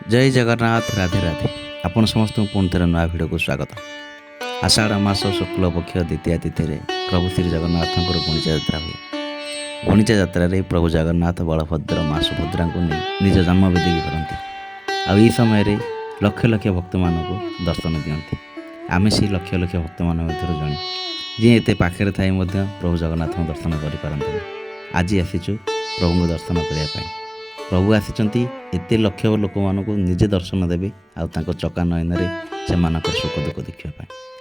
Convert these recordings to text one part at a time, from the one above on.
जय जगन्नाथ राधे राधे आपण समस्त पुणी थे नुआ भिड को स्वागत। आषाढ़ मास शुक्ल पक्ष द्वितीय तिथि प्रभु श्री जगन्नाथ गुणिचा यात्रा हुए। गुणिचा यात्रा प्रभु जगन्नाथ बलभद्र माँ सुभद्रा को नहीं निज जन्मवेदी की करती। आई समय लक्ष लक्ष भक्त मान दर्शन दिखती। आम से लक्ष लक्ष भक्त मान जड़े जी एत पाखे थाई प्रभु जगन्नाथ दर्शन कर आज आसीचु प्रभु दर्शन करने। प्रभु आसी एत लक्ष लोक मान निजे दर्शन देवे आउ चका नयन से सुख दुख देखा।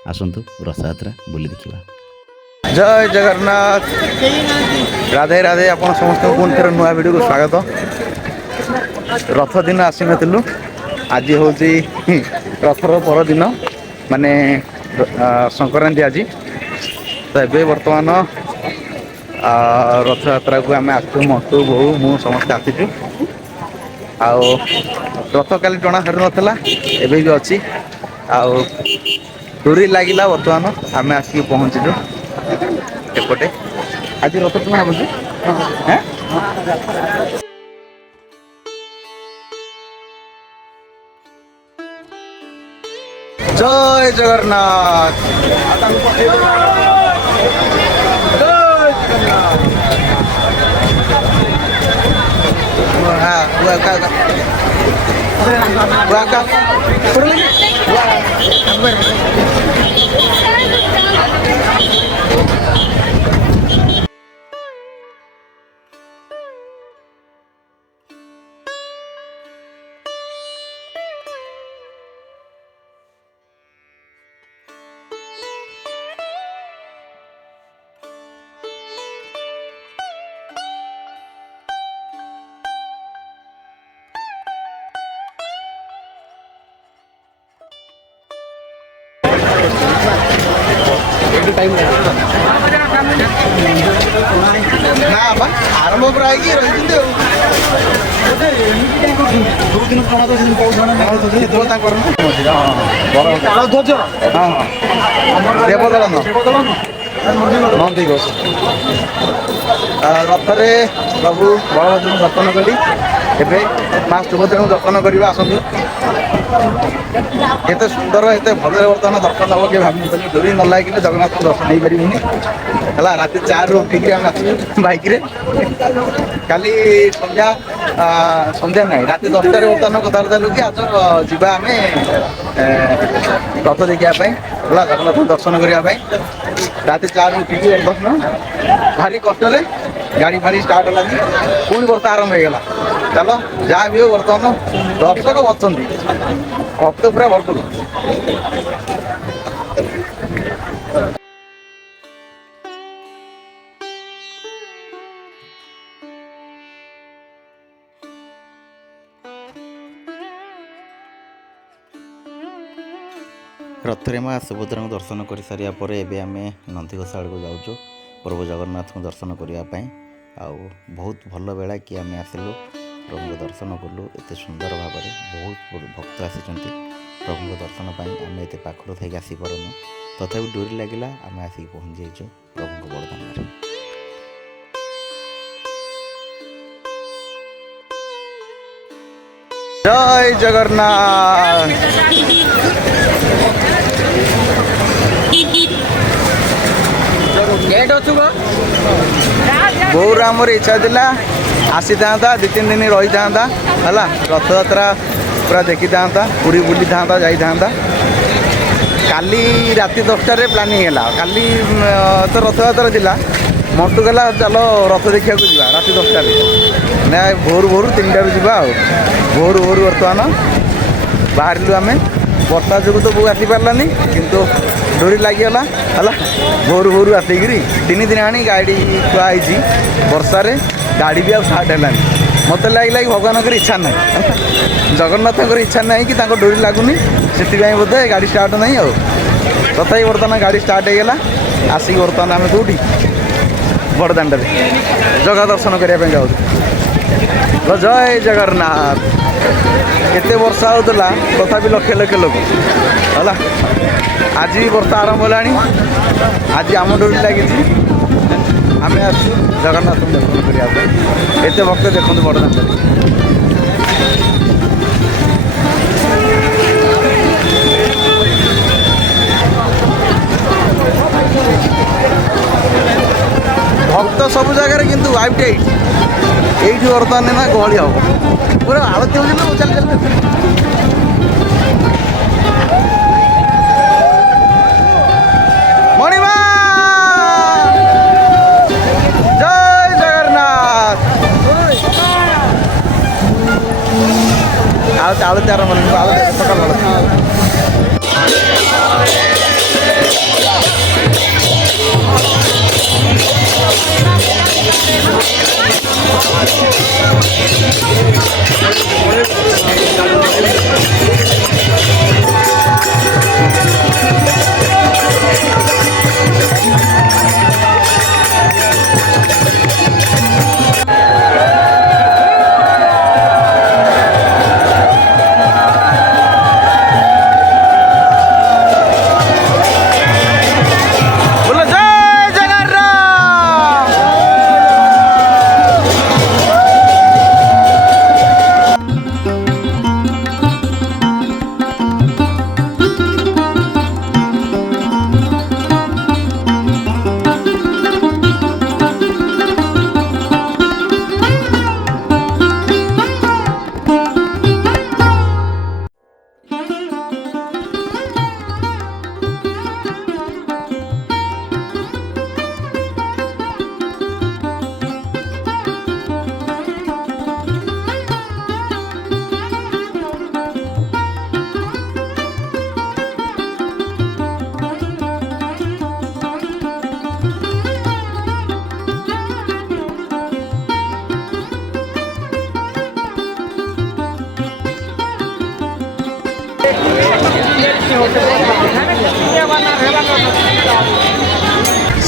आसतु रथयात्रा बुली देखा। जय जगन्नाथ राधे राधे आप समस्त पुणी थे नुआ भिड को स्वागत। रथ दिन आसी नु आज हूँ रथर पर दिन माने संक्रांति आज तो ये बर्तमान रथ यात्रा को आम आसू मटू बहु मु समस्त आसीचु। आउ रथ काली टणा सर नाला एवं भी अच्छी आउ डोरी लगिला बर्तमान आम आसिक पहुँचीलु एपटे। आज रथ टणा हम जय जगन्नाथ आरंभ रही नंदी घोष रथरे प्रभु बलभद्र दर्शन कली एवं माँ सुभद्रा दर्शन करवा आसतु। एत सुंदर एत भल बर्तमान दर्शन दब कि भावी डोरी न लगे जगन्नाथ दर्शन हो पारे है। राति 4 उठिक बैक काली संध्या संध्या ना राति 10टार बर्तमान कथबार्ता कि आज जावा आम रथ देखापी है जगन्नाथ दर्शन करने। राति 4 उठिक बर्तमान भारी कष्ट गाड़ी फाड़ी स्टार्ट लगी पुणी बर्षा आरंभ होगा। चलो जहाँ भी हो बर्तमान दर्शक बच्चन भक्त पूरा भरपूर। रथरे माँ सुभद्रा को दर्शन कर सारिया पर एबे आमे नंदीघोष आड़ को जाऊँ प्रभु जगन्नाथ को दर्शन करने। आउ बहुत भल बेला कि आम आसलु प्रभु को दर्शन कलु। एत सुंदर भाव में बहुत भक्त आसी प्रभु को दर्शन आम एत पाखर थी आसीपारूँ तथा डोरी लगिला आम आसिक पहुँची जाइचु प्रभु को बड़दान। जय जगन्नाथ बहुत आमर इच्छा थिला आसी था 2-3 दिन रही था है रथ यात्रा पूरा देखी था पूरी बुली था जाई था। काली राति 10टार प्लानिंग है काली तो रथ यात्रा थिला मटू गला चलो रथ देखा जा राति 10टार ना भोर भोर 3टार जा भोर भोर बर्तमान बाहर आम वर्षा जो तो बहुत आसी पारानी किंतु डोरी लगिगला है भोर भोर आसिक 3 दिन आनी गाड़ी थुआई वर्षार गाड़ी भी आर्ट है मत लगे कि भगवान इच्छा ना जगन्नाथ इच्छा ना कि डोरी लगुनि से बोधे गाड़ी स्टार्ट ना तथा बर्तमान गाड़ी स्टार्ट होगा आसिक बर्तमान आम कौटी बड़दान जगह दर्शन करने जाऊँ। जय जगन्नाथ केते वर्षा होता तथा लक्ष लक्ष लोक है आज भी वर्षा आरंभ होलानी। आज आम डोरी लगी आम आसु जगन्नाथ दर्शन करने एत भक्त देखते बड़दान। ଲାଇଭ୍ଟା ଏଇଠି ବର୍ତ୍ତମାନ ନା ଗହଳି ହବ ପୁରା ଆଳତି ହେଉଛି ନା ଚାଲ ଚାଲ ମଣିମା ଜୟ ଜଗନ୍ନାଥ ଆଳତି ଆରମ୍ଭ ଆଳତି ସକାଳ ଆଳତି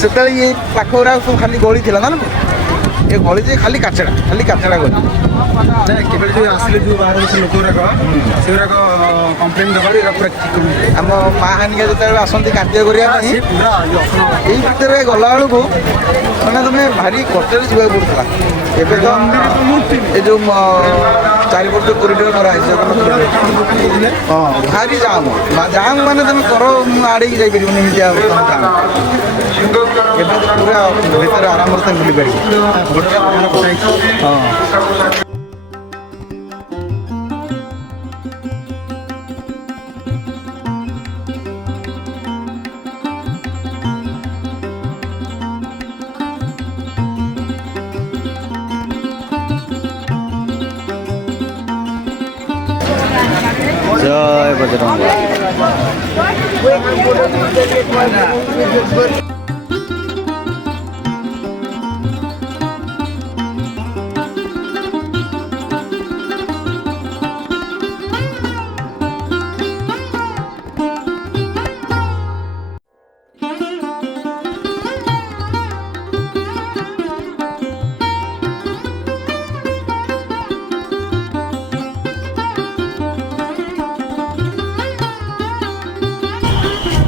ସେତେବେଳେ ଇଏ ପାଖ ଗୁଡ଼ା ସବୁ ଖାଲି ଗଳି ଥିଲା ନା ଏ ଗଳି ଯେ ଖାଲି କାଚଡ଼ା ଗଳି କେବେ ଯେଉଁ ଆସିଲେ ଯେଉଁ ବାହାର ଦେଶ ଲୋକ ଗୁଡ଼ାକ ସେଗୁଡ଼ାକ କମ୍ପ୍ଲେନ୍ ଦେବାରେ ଏରା ପୁରା ଆମ ମା ହାନିକା ଯେତେବେଳେ ଆସନ୍ତି କାର୍ଯ୍ୟ କରିବା ପାଇଁ ପୁରା ଏଇ ଭିତରେ ଗଲାବେଳକୁ ମାନେ ତୁମେ ଭାରି କଷ୍ଟରେ ଯିବାକୁ ପଡ଼ୁଥିଲା ଏବେ ତ ଏ ଯେଉଁ ଚାରିପଟ କୋରିଡୋର କରାହେଇଛି ହଁ ଭାରି ଜାମ୍ ମାନେ ତୁମେ କର ମୁଁ ଆଡ଼େଇକି ଯାଇପାରିବନି ଏମିତି ଜାମ୍ ଏବେ ପୁରା ଭିତରେ ଆରାମରେ ତୁମେ ବୁଲିପାରିବ ହଁ ଜୟ ବଜରଙ୍ଗ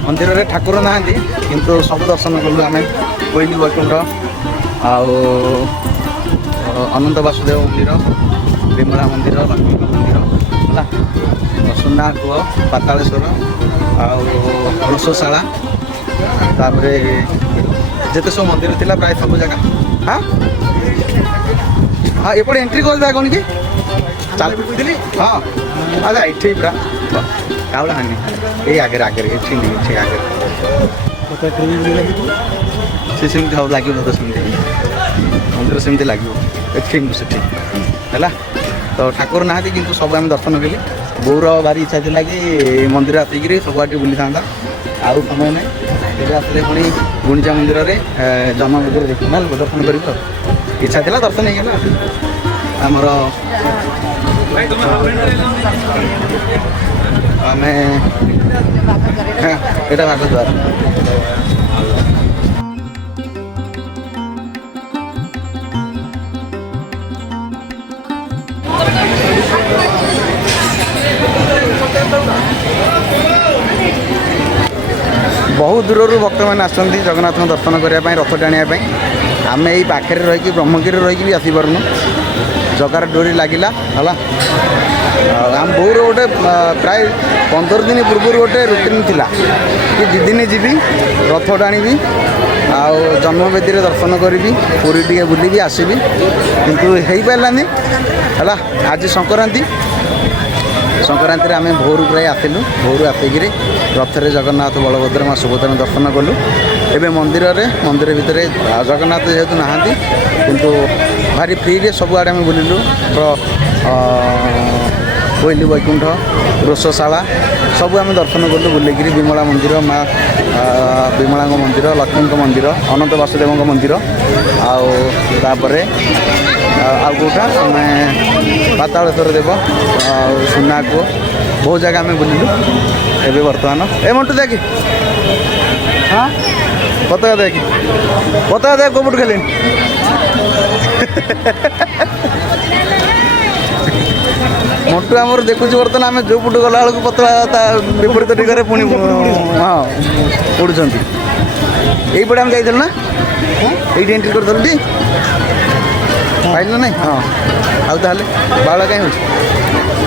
ମନ୍ଦିରରେ ଠାକୁର ନାହାନ୍ତି କିନ୍ତୁ ସବୁ ଦର୍ଶନ କଲୁ ଆମେ କୋଇଲି ବୈକୁଣ୍ଠ ଆଉ ଅନନ୍ତ ବାସୁଦେବ ମନ୍ଦିର ବିମଳା ମନ୍ଦିର ଲକ୍ଷ୍ମୀଙ୍କ ମନ୍ଦିର ହେଲା ସୁନା କୂଅ ପାତାଳେଶ୍ୱର ଆଉ ରୋଷଶାଳା ତାପରେ ଯେତେ ସବୁ ମନ୍ଦିର ଥିଲା ପ୍ରାୟ ସବୁ ଜାଗା ହଁ ହଁ ଏପଟେ ଏଣ୍ଟ୍ରି କରିଦେବା କ'ଣ କି ଚାଲି କହିଥିଲି ହଁ ଆଚ୍ଛା ଏଠି ପୁରା କାଉଡ଼ା ହାନି ଏଇ ଆଗରେ ଏଠି ଆଗରେ ସେ ସେମିତି ହବ ଲାଗିବ ତ ସେମିତି ମନ୍ଦିର ସେମିତି ଲାଗିବ ଏଠି ସେଠି ହେଲା ତ ଠାକୁର ନାହାନ୍ତି କିନ୍ତୁ ସବୁ ଆମେ ଦର୍ଶନ କଲି ବୋଉର ଭାରି ଇଚ୍ଛା ଥିଲା କି ମନ୍ଦିର ଆସିକିରି ସବୁଆଡ଼େ ବୁଲିଥାନ୍ତା ଆଉ ସମୟ ନାହିଁ ଏବେ ଆସିଲେ ପୁଣି ଗୁଣ୍ଡିଚା ମନ୍ଦିରରେ ଜନ୍ମ ମନ୍ଦିର ଦେଖିବା ଦର୍ଶନ କରିବୁ ଆଉ ଇଚ୍ଛା ଥିଲା ଦର୍ଶନ ହେଇଗଲା ଆମର ଆମେ ଏଇଟା ଭାଗ ଦ୍ୱାର ବହୁ ଦୂରରୁ ଭକ୍ତମାନେ ଆସନ୍ତି ଜଗନ୍ନାଥଙ୍କ ଦର୍ଶନ କରିବା ପାଇଁ ରଥ ଟାଣିବା ପାଇଁ ଆମେ ଏଇ ପାଖରେ ରହିକି ବ୍ରହ୍ମଗିରିରେ ରହିକି ବି ଆସିପାରୁନୁ ଜଗାର ଡୋରି ଲାଗିଲା ହେଲା ଆମ ବୋଉର ଗୋଟେ ପ୍ରାୟ 15 ଦିନ ପୂର୍ବରୁ ଗୋଟେ ରୁଟିନ୍ ଥିଲା କି 2 ଦିନ ଯିବି ରଥ ଟାଣିବି ଆଉ ଜନ୍ମବେଦୀରେ ଦର୍ଶନ କରିବି, ପୁରୀ ଟିକେ ବୁଲିବି ଆସିବି, କିନ୍ତୁ ହେଇପାରିଲାନି ହେଲା। ଆଜି ସଂକ୍ରାନ୍ତିରେ ଆମେ ଭୋରୁ ପ୍ରାୟ ଆସିଲୁ, ଭୋରୁ ଆସିକିରି ରଥରେ ଜଗନ୍ନାଥ, ବଳଭଦ୍ର, ମା ସୁଭଦ୍ରାଙ୍କୁ ଦର୍ଶନ କଲୁ। ଏବେ ମନ୍ଦିର ଭିତରେ ଜଗନ୍ନାଥ ଯେହେତୁ ନାହାନ୍ତି, କିନ୍ତୁ ଭାରି ଫ୍ରିରେ ସବୁଆଡ଼େ ଆମେ ବୁଲିଲୁ। କୋଇଲି ବୈକୁଣ୍ଠ, ରୋଷଶାଳା ସବୁ ଆମେ ଦର୍ଶନ କଲୁ ବୁଲିକିରି। ବିମଳା ମନ୍ଦିର, ମା ବିମଳାଙ୍କ ମନ୍ଦିର, ଲକ୍ଷ୍ମୀଙ୍କ ମନ୍ଦିର, ଅନନ୍ତ ବାସୁଦେବଙ୍କ ମନ୍ଦିର, ଆଉ ତାପରେ ଆଉ କେଉଁଟା ଆମେ ପାତାଳେଶ୍ୱର ଦେବ, ଆଉ ସୁନାକୂଅ, ବହୁତ ଜାଗା ଆମେ ବୁଲିଲୁ। ଏବେ ବର୍ତ୍ତମାନ ମଣ୍ଟୁ ଦେଖି ହଁ ପତାକା ଦେଖ କୋଉପଟୁ ଖେଳିନି। ମଣ୍ଟୁ ଆମର ଦେଖୁଛି ବର୍ତ୍ତମାନ ଆମେ ଯେଉଁ ପଟୁ ଗଲାବେଳକୁ ପତଳା ତା ବିପରୀତ ଦିଗରେ ପୁଣି ହଁ ଉଡ଼ୁଛନ୍ତି। ଏଇପଟେ ଆମେ ଯାଇଥିଲୁ ନା, ଏଇଠି ଏଣ୍ଟ୍ରି କରିଦେଲୁ ଟି ପାଇଲୁ ନା ନାଇଁ? ହଁ ଆଉ ତାହେଲେ ବାଳ କାହିଁ ହେଉଛି?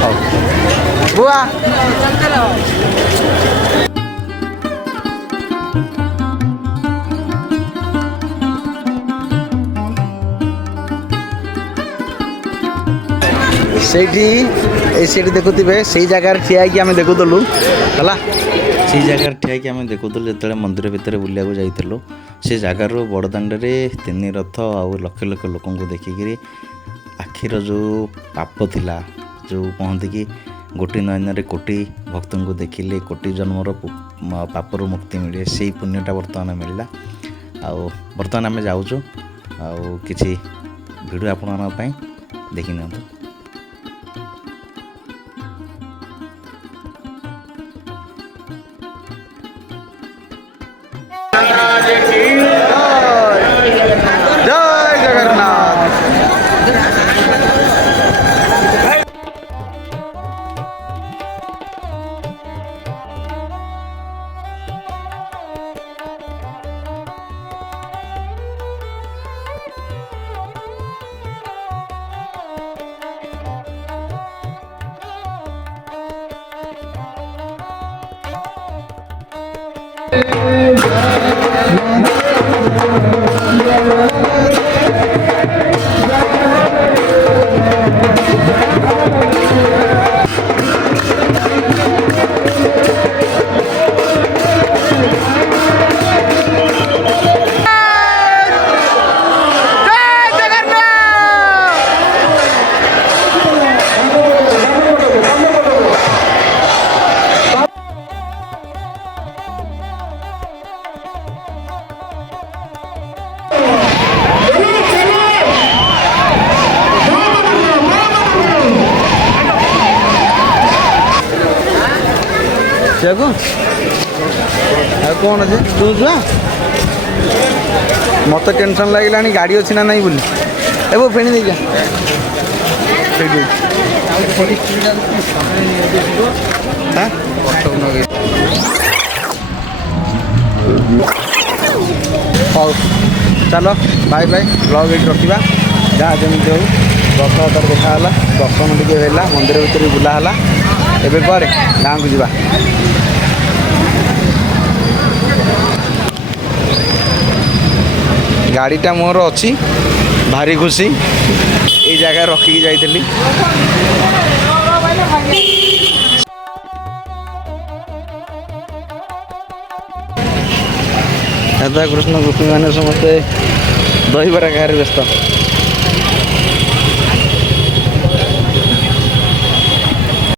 ହଉ ବୁଆ ସେଇଠି ଦେଖୁଥିବେ, ସେଇ ଜାଗାରେ ଠିଆ ହେଇକି ଆମେ ଦେଖୁଥିଲୁ ହେଲା। ସେଇ ଜାଗାରେ ଠିଆ ହେଇକି ଆମେ ଦେଖୁଥିଲୁ ଯେତେବେଳେ ମନ୍ଦିର ଭିତରେ ବୁଲିବାକୁ ଯାଇଥିଲୁ। ସେ ଜାଗାରୁ ବଡ଼ଦାଣ୍ଡରେ 3 ରଥ ଆଉ ଲକ୍ଷ ଲକ୍ଷ ଲୋକଙ୍କୁ ଦେଖିକିରି ଆଖିର ଯେଉଁ ପାପ ଥିଲା, ଯେଉଁ କହନ୍ତି କି ଗୋଟି ନୟନରେ କୋଟି ଭକ୍ତଙ୍କୁ ଦେଖିଲେ କୋଟି ଜନ୍ମର ପାପରୁ ମୁକ୍ତି ମିଳେ, ସେଇ ପୁଣ୍ୟଟା ବର୍ତ୍ତମାନ ମିଳିଲା। ଆଉ ବର୍ତ୍ତମାନ ଆମେ ଯାଉଛୁ, ଆଉ କିଛି ଭିଡ଼ିଓ ଆପଣମାନଙ୍କ ପାଇଁ ଦେଖିନିଅନ୍ତୁ। ଜୟ ଜଗନ୍ନାଥ। ଆଉ କ'ଣ ଅଛି ତୁ ଯା, ମୋତେ ଟେନସନ୍ ଲାଗିଲାଣି ଗାଡ଼ି ଅଛି ନା ନାହିଁ ବୋଲି। ଏବେ ଫେଣି ଦେଇଯା ସେଇଠି ହଉ ଚାଲ ବାଇ ବାଇ, ବ୍ଲଗ୍ ଏଇଠି ରଖିବା। ଯାହା ଯେମିତି ହଉ ରଥଯାତ୍ରା ଦେଖା ହେଲା, ଦର୍ଶନ ଟିକେ ହେଲା, ମନ୍ଦିର ଭିତରେ ବୁଲା ହେଲା। ଏବେ କୁଆଡ଼େ ଗାଁକୁ ଯିବା। ଗାଡ଼ିଟା ମୋର ଅଛି, ଭାରି ଖୁସି। ଏଇ ଜାଗାରେ ରଖିକି ଯାଇଥିଲି। ରାଧାକୃଷ୍ଣ ଗୋପୀମାନେ ସମସ୍ତେ ଦହିବରା ଖାଇବାରେ ବ୍ୟସ୍ତ।